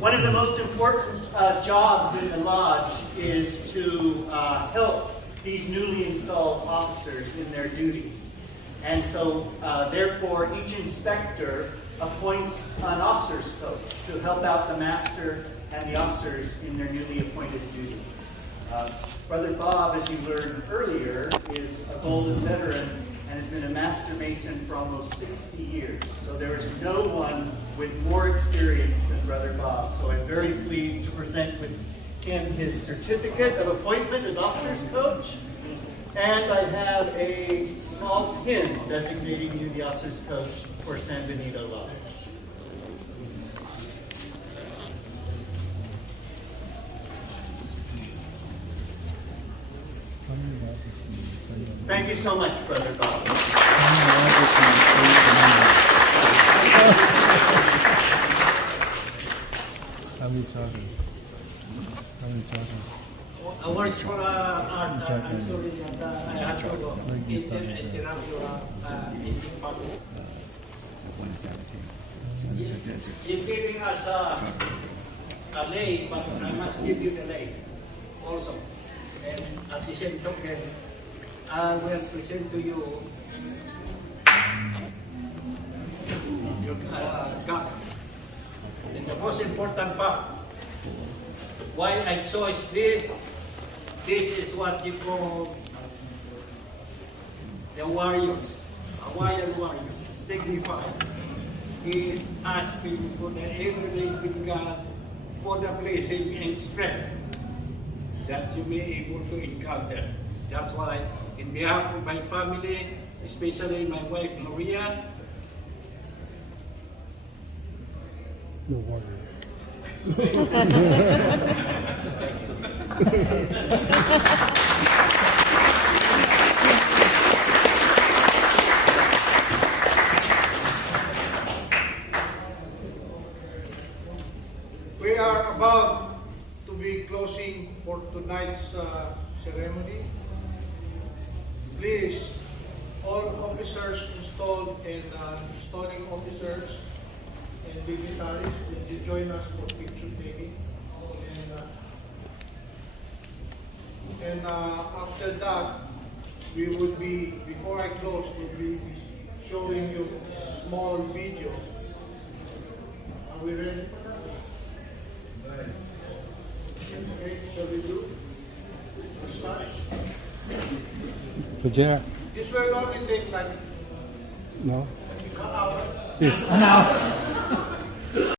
One of the most important jobs in the lodge is to help these newly installed officers in their duties. And so, therefore, each inspector appoints an officer's coach to help out the master and the officers in their newly appointed duty. Brother Bob, as you learned earlier, is a golden veteran and has been a master mason for almost 60 years. So there is no one with more experience than Brother Bob. So I'm very pleased to present with him his certificate of appointment as officer's coach. And I have a small pin designating you the officer's coach for San Benito Lodge. Thank you so much, Brother Bob. How many talking? Awards for art. I'm sorry that I had to interrupt your meeting partner. You're giving us a lay, but I must give you the lay also. And at the same token, I will present to you your God. And the most important part, why I chose this is what you call the warriors, a warrior signified. He is asking for the ever-living God for the blessing and strength that you may be able to encounter. That's why, in behalf of my family, especially my wife Maria, No water. We are about to be closing for tonight's ceremony. Please, all officers installed and installing officers and dignitaries, would you join us for picture taking? And after that, we would be, before I close, we'll be showing you a small video. Are we ready for that? Okay, shall we do? We'll start. Pajera? This will only take like No? an hour. Yes.